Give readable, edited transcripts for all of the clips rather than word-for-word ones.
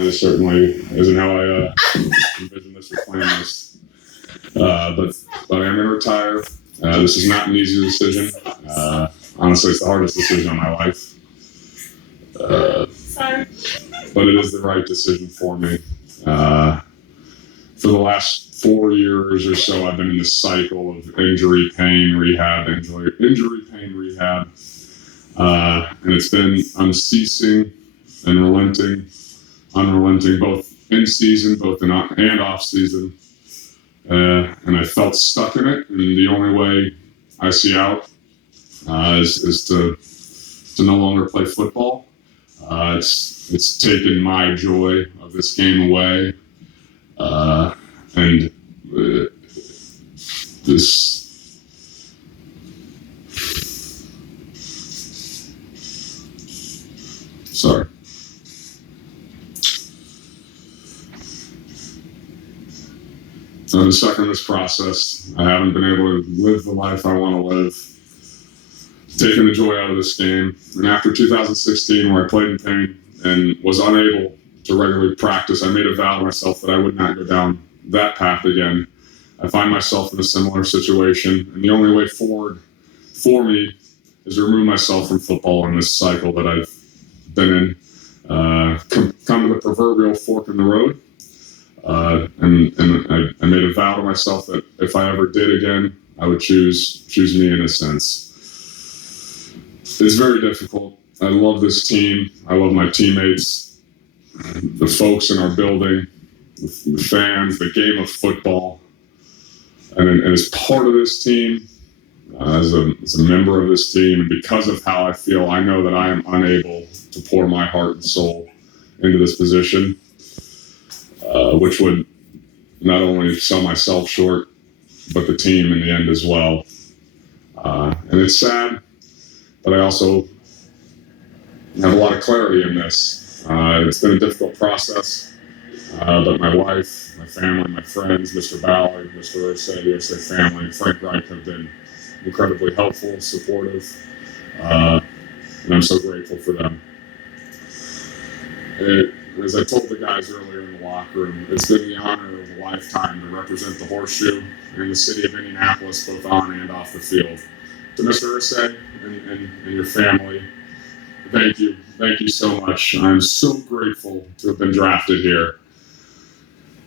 This certainly isn't how I envisioned this or planned this. But I'm going to retire. This is not an easy decision. Honestly, it's the hardest decision of my life. Sorry. But it is the right decision for me. For the last 4 years or so, I've been in this cycle of injury, pain, rehab, injury, pain, rehab. And it's been unceasing and unrelenting, both in season, both in and off season. And I felt stuck in it. And the only way I see out is to no longer play football. It's taken my joy of this game away. And this. Sorry. I'm stuck in this process. I haven't been able to live the life I want to live. Taking the joy out of this game. And after 2016, where I played in pain and was unable to regularly practice, I made a vow to myself that I would not go down that path again. I find myself in a similar situation, and the only way forward for me is to remove myself from football in this cycle that I've been in. Come to the proverbial fork in the road. And I made a vow to myself that if I ever did again, I would choose me in a sense. It's very difficult. I love this team. I love my teammates, the folks in our building, the fans, the game of football. And as part of this team, as a member of this team, and because of how I feel, I know that I am unable to pour my heart and soul into this position, which would not only sell myself short, but the team in the end as well. And it's sad, but I also have a lot of clarity in this. It's been a difficult process, but my wife, my family, my friends, Mr. Ballard, Mr. Ursay, the Ursay family, and Frank Reich have been incredibly helpful, supportive, and I'm so grateful for them. As I told the guys earlier in the locker room, it's been the honor of a lifetime to represent the Horseshoe and the city of Indianapolis, both on and off the field. To Mr. Ursay and your family, thank you. Thank you so much. I'm so grateful to have been drafted here.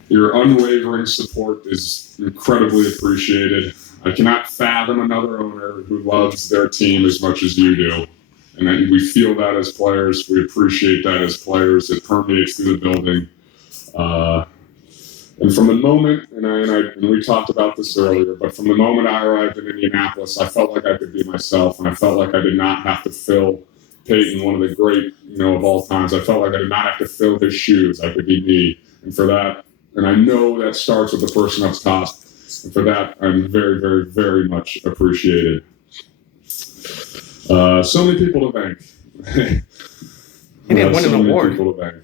Your unwavering support is incredibly appreciated. I cannot fathom another owner who loves their team as much as you do. And we feel that as players. We appreciate that as players. It permeates through the building. And from the moment, and we talked about this earlier, but from the moment I arrived in Indianapolis, I felt like I could be myself, and I felt like I did not have to fill Peyton, one of the great, of all times. I felt like I did not have to fill his shoes. I could be me. And for that, and I know that starts with the person up top. And for that, I'm very, very, very much appreciated. So many people to thank. He didn't win an award. People to thank.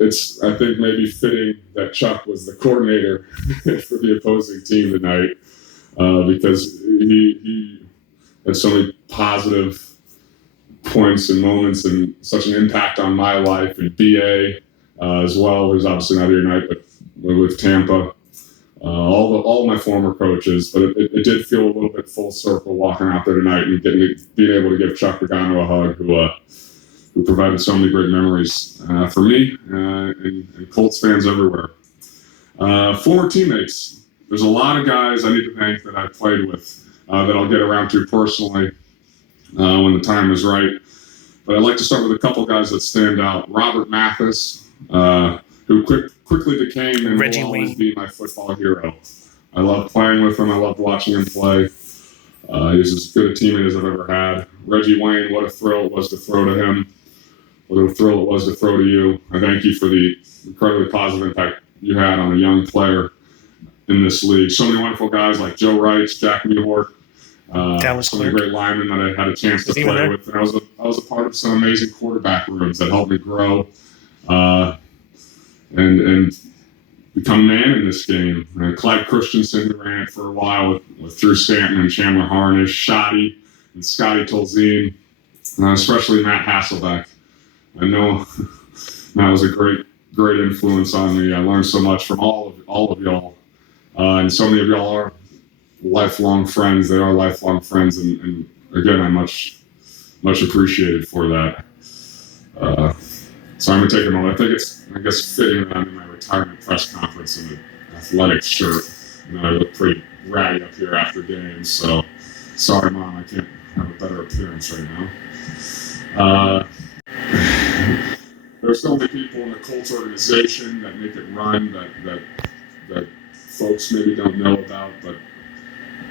It's, I think, maybe fitting that Chuck was the coordinator for the opposing team tonight, because he had so many positive points and moments and such an impact on my life, and BA as well, who's obviously not here tonight, but with Tampa. All my former coaches, but it did feel a little bit full circle walking out there tonight and being able to give Chuck Pagano a hug, who provided so many great memories for me and Colts fans everywhere. Former teammates. There's a lot of guys I need to thank that I've played with that I'll get around to personally when the time is right. But I'd like to start with a couple guys that stand out. Robert Mathis, who quickly became and will always be my football hero. I love playing with him. I love watching him play. He's as good a teammate as I've ever had. Reggie Wayne, what a thrill it was to throw to him. What a thrill it was to throw to you. I thank you for the incredibly positive impact you had on a young player in this league. So many wonderful guys like Joe Wright, Jack Newhart, so many great linemen that I had a chance to play with. And I was a part of some amazing quarterback rooms that helped me grow and become a man in this game. Clyde Christensen, who ran it for a while with Drew Stanton and Chandler Harnish, Shoddy and Scotty Tolzien, especially Matt Hasselbeck. I know Matt was a great great influence on me. I learned so much from all of y'all, and so many of y'all are lifelong friends. They are lifelong friends, and again, I'm much appreciated for that. So I'm gonna take a moment. I guess fitting that I'm in my retirement press conference in an athletic shirt, and I look pretty ratty up here after games. So sorry, Mom, I can't have a better appearance right now. There's so many people in the Colts organization that make it run that folks maybe don't know about, but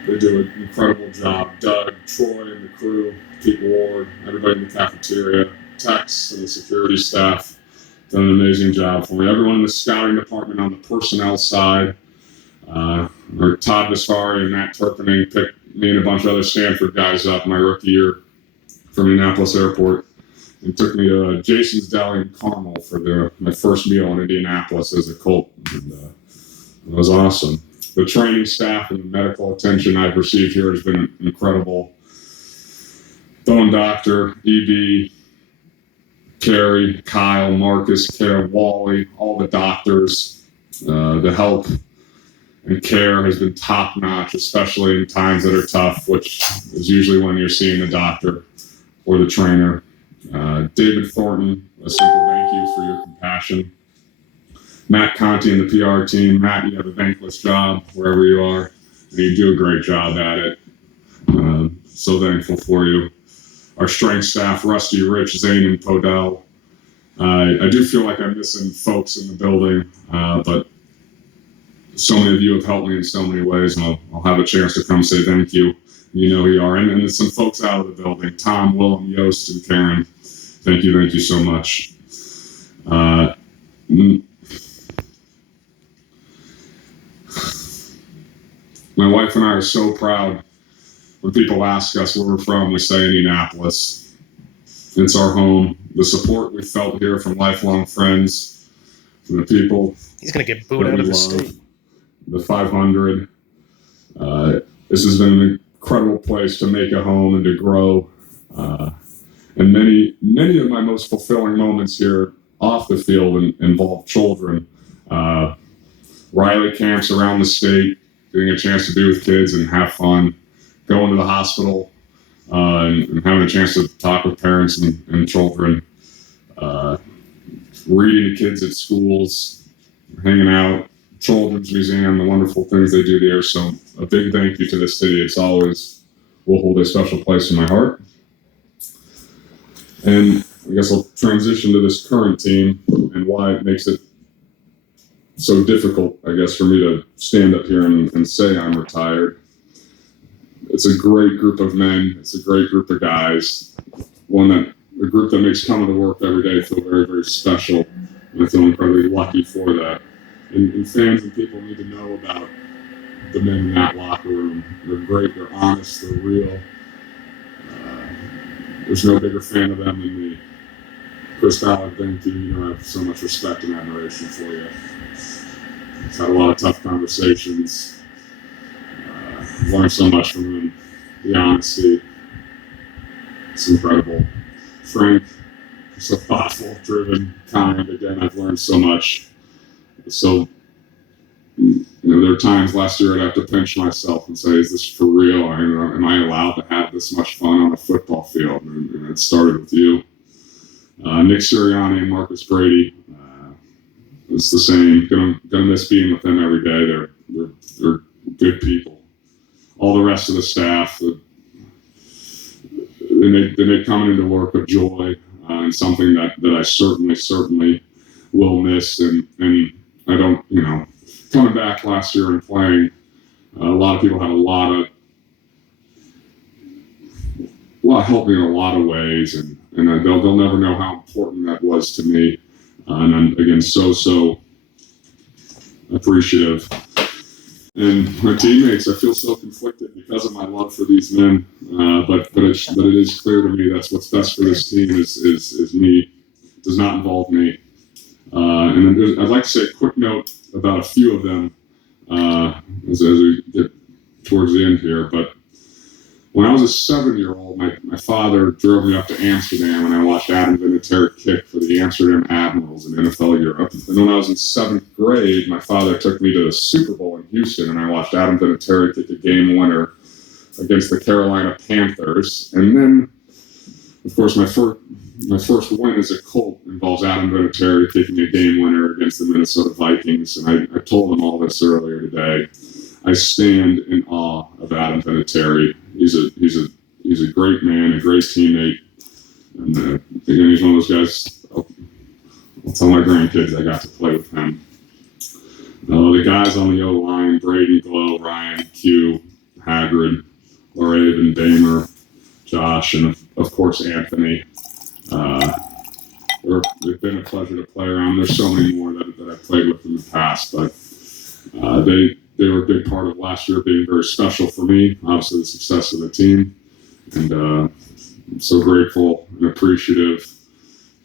they do an incredible job. Doug, Troy, and the crew, Pete Ward, everybody in the cafeteria, Tex, and the security staff done an amazing job for me. Everyone in the scouting department on the personnel side, or Todd Visvari and Matt Turpinning picked me and a bunch of other Stanford guys up my rookie year from Indianapolis Airport and took me to Jason's Deli in Carmel for my first meal in Indianapolis as a Colt. And, it was awesome. The training staff and the medical attention I've received here has been incredible. Bone Doctor, EB, Carrie, Kyle, Marcus, Kara, Wally, all the doctors, the help and care has been top notch, especially in times that are tough, which is usually when you're seeing the doctor or the trainer. David Thornton, a simple thank you for your compassion. Matt Conti and the PR team. Matt, you have a thankless job wherever you are, and you do a great job at it. So thankful for you. Our strength staff, Rusty, Rich, Zane, and Podell. I do feel like I'm missing folks in the building, but so many of you have helped me in so many ways, and I'll have a chance to come say thank you. You know who you are. And there's some folks out of the building, Tom, Willem, Yost, and Karen. Thank you so much. My wife and I are so proud when people ask us where we're from, we say Indianapolis. It's our home. The support we felt here from lifelong friends, from the people. He's going to get booed out of the state. The 500. This has been an incredible place to make a home and to grow. And many of my most fulfilling moments here off the field involve children. Riley camps around the state, getting a chance to be with kids and have fun, going to the hospital, and having a chance to talk with parents and children, reading to kids at schools, hanging out, Children's Museum, the wonderful things they do there. So a big thank you to the city. It's always will hold a special place in my heart. And I guess I'll transition to this current team and why it makes it so difficult, I guess, for me to stand up here and say I'm retired. It's a great group of men. It's a great group of guys. A group that makes coming to work every day feel very, very special. And I feel incredibly lucky for that. And fans and people need to know about the men in that locker room. They're great. They're honest. They're real. There's no bigger fan of them than me. Chris Ballard, thank you. You know, I have so much respect and admiration for you. I've had a lot of tough conversations. I've learned so much from him. The honesty. It's incredible. Frank, so thoughtful, driven, kind. Again, I've learned so much. So, there are times last year I'd have to pinch myself and say, is this for real? Am I allowed to have this much fun on a football field? And it started with you. Nick Sirianni and Marcus Brady. It's the same. Gonna miss being with them every day. They're good people. All the rest of the staff, they make coming into work with joy, and something that I certainly will miss. And I don't, coming back last year and playing, a lot of people had a lot of help me in a lot of ways, and they'll never know how important that was to me. And I'm, again, so appreciative. And my teammates, I feel so conflicted because of my love for these men. But it is clear to me that's what's best for this team is me. It does not involve me. And I'd like to say a quick note about a few of them as we get towards the end here. But when I was a 7-year-old, my father drove me up to Amsterdam and I watched Adam Vinatieri kick for the Amsterdam Admirals in NFL Europe. And when I was in 7th grade, my father took me to the Super Bowl in Houston and I watched Adam Vinatieri kick a game winner against the Carolina Panthers. And then, of course, my first win as a Colt involves Adam Vinatieri kicking a game winner against the Minnesota Vikings. And I told him all this earlier today. I stand in awe of Adam Vinatieri. He's a great man, a great teammate, and again, he's one of those guys. I'll tell my grandkids I got to play with him. The guys on the O line: Braden, Glow, Ryan, Q, Hagrid, Loraven, Damer, Josh, and of course Anthony. They've been a pleasure to play around. There's so many more that I've played with in the past, but they were a big part of last year being very special for me, obviously the success of the team. And I'm so grateful and appreciative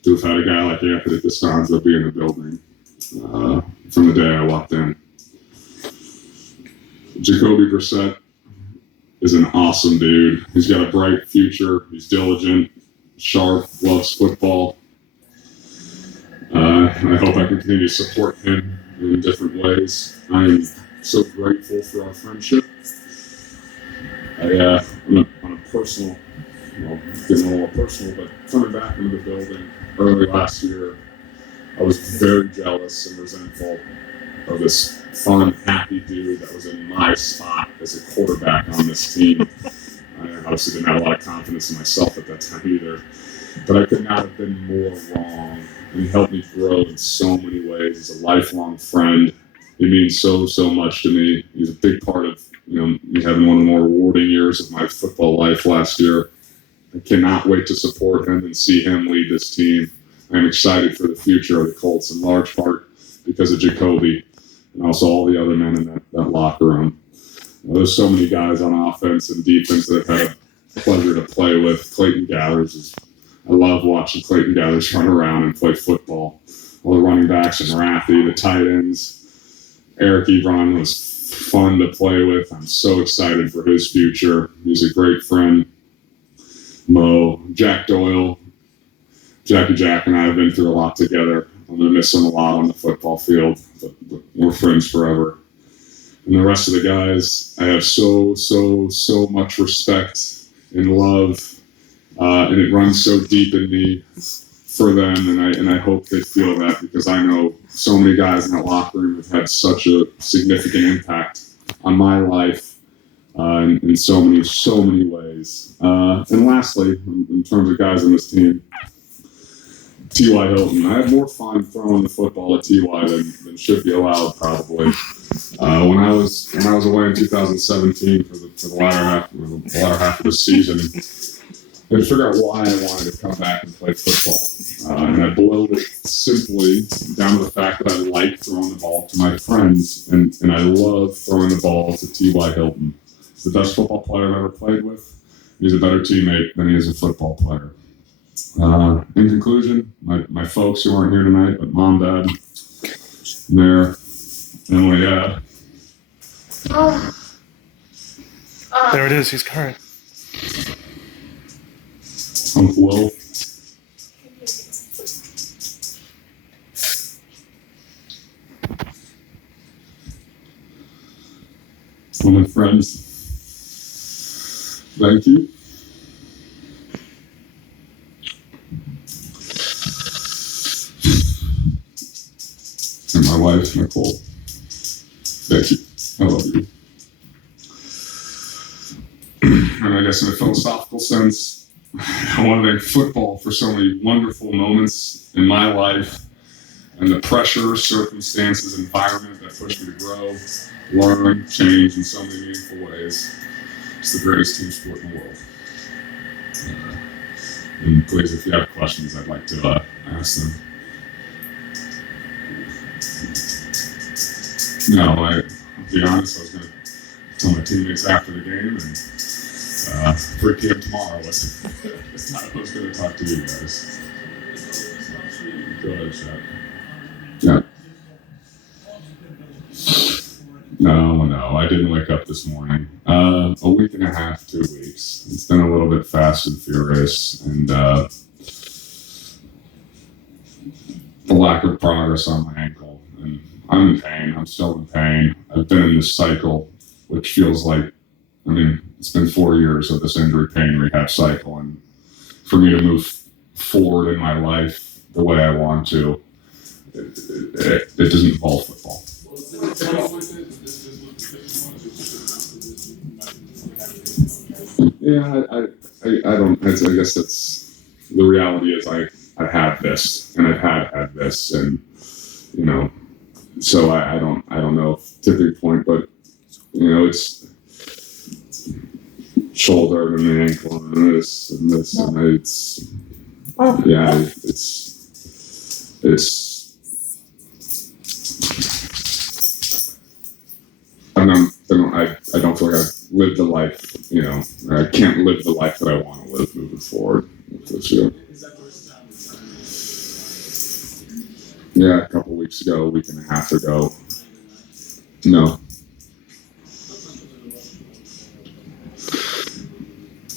to have had a guy like Anthony Costanzo be in the building from the day I walked in. Jacoby Brissett is an awesome dude. He's got a bright future. He's diligent, sharp, loves football. I hope I can continue to support him in different ways. I am so grateful for our friendship. On a personal, getting a little more personal, but coming back into the building early last year, I was very jealous and resentful of this fun, happy dude that was in my spot as a quarterback on this team. I obviously didn't have a lot of confidence in myself at that time either, but I could not have been more wrong. And he helped me grow in so many ways. He's a lifelong friend. He means so much to me. He's a big part of me having one of the more rewarding years of my football life last year. I cannot wait to support him and see him lead this team. I'm excited for the future of the Colts in large part because of Jacoby and also all the other men in that locker room. There's so many guys on offense and defense that I've had the pleasure to play with. Clayton Gathers I love watching Clayton Gathers run around and play football. All the running backs and Raffy, the tight ends. Eric Ebron was fun to play with. I'm so excited for his future. He's a great friend. Mo, Jack Doyle, Jackie Jack and I have been through a lot together. I'm going to miss him a lot on the football field, but we're friends forever. And the rest of the guys, I have so much respect and love. And it runs so deep in me for them, and I hope they feel that because I know so many guys in that locker room have had such a significant impact on my life in so many ways. And lastly, in terms of guys on this team, T.Y. Hilton. I had more fun throwing the football at T.Y. than should be allowed, probably. When I was away in 2017 for the latter half of the season, I had to figure out why I wanted to come back and play football. And I boiled it simply down to the fact that I like throwing the ball to my friends, and I love throwing the ball to T.Y. Hilton. He's the best football player I've ever played with. He's a better teammate than he is a football player. In conclusion, my folks who aren't here tonight, but Mom, Dad, Mayor, Emily, There it is. He's current. Uncle Will. All my friends, thank you. And my wife, Nicole, thank you. I love you. And I guess in a philosophical sense, I want to thank football for so many wonderful moments in my life and the pressure, circumstances, environment that pushed me to grow, learn, change in so many meaningful ways. It's the greatest team sport in the world. And please, if you have questions, I'd like to ask them. No, I'll be honest, I was going to tell my teammates after the game, and 3 p.m. tomorrow was the time I was going to talk to you guys. Go ahead, Chad. Yeah. No, I didn't wake up this morning. A week and a half, 2 weeks. It's been a little bit fast and furious, and the lack of progress on my ankle. And I'm in pain. I'm still in pain. I've been in this cycle, which feels like, it's been 4 years of this injury pain rehab cycle, and for me to move forward in my life the way I want to, it doesn't involve football. Yeah, I don't. I guess that's the reality. Is I had this, and I've had this, and so I don't know if tipping point, but it's shoulder and the ankle and this and it's I don't feel like I've lived the life, I can't live the life that I want to live moving forward with this year. Yeah, a couple weeks ago, a week and a half ago. No.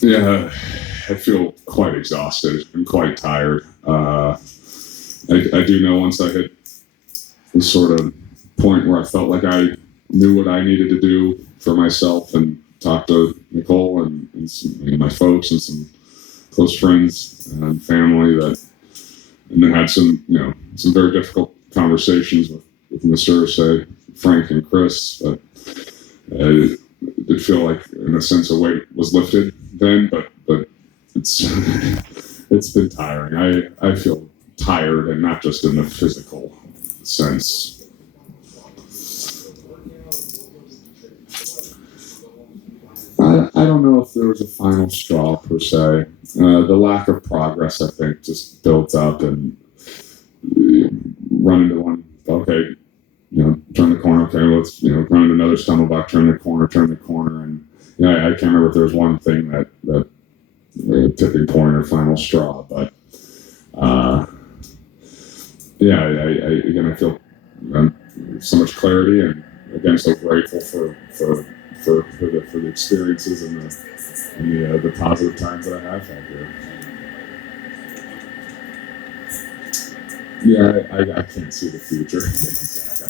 Yeah, I feel quite exhausted and quite tired. I do know once I hit the sort of point where I felt like I knew what I needed to do for myself and talked to Nicole and my folks and some close friends and family and then had some very difficult conversations with Mr. say Frank and Chris, but it did feel like in a sense a weight was lifted then, but it's it's been tiring. I feel tired, and not just in the physical sense. I don't know if there was a final straw per se. The lack of progress, I think, just built up and run into one. Okay, turn the corner. Okay, let's run into another stumble block. Turn the corner, and I can't remember if there was one thing that tipping point or final straw, but I feel so much clarity, and again, so grateful for the experiences and the positive times that I have had here. Yeah, I can't see the future. Zach, I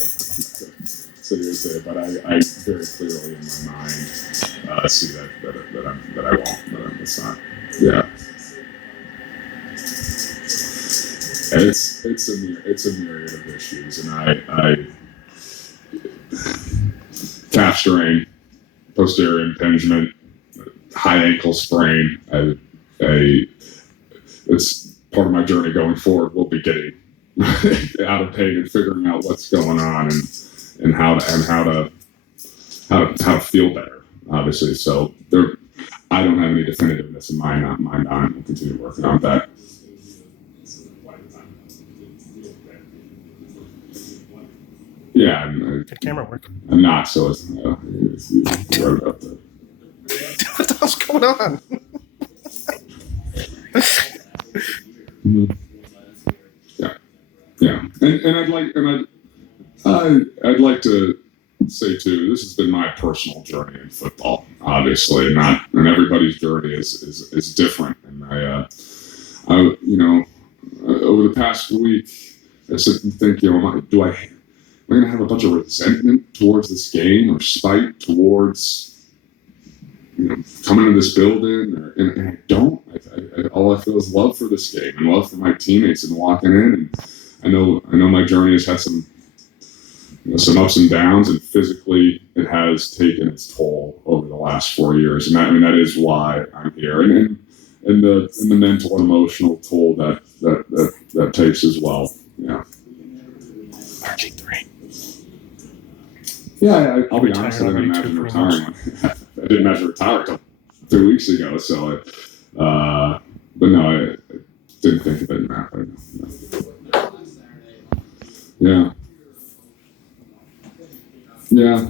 sit here and say it, but I very clearly in my mind see that I won't. That it's not. Yeah. It's a myriad of issues, and I calf strain, posterior impingement, high ankle sprain. It's part of my journey going forward. We'll be getting out of pain and figuring out what's going on and how to feel better. Obviously, so I don't have any definitiveness in mind on. We'll continue working on that. Yeah, Good camera work. I'm not, so it's right about that. What the hell's going on? Mm-hmm. Yeah, and I'd like to say too, this has been my personal journey in football. Obviously, and everybody's journey is different. And I over the past week, I sit and think, am I going to have a bunch of resentment towards this game or spite towards coming to this building, and I don't. All I feel is love for this game and love for my teammates and walking in. And I know my journey has had some ups and downs, and physically it has taken its toll over the last 4 years, and that is why I'm here, and the mental and emotional toll that takes as well. Yeah. RG3. Yeah, I'll be honest. I didn't imagine retiring. I didn't imagine retiring until 2 weeks ago. So, but no, I didn't think of it in that way. Yeah. Yeah.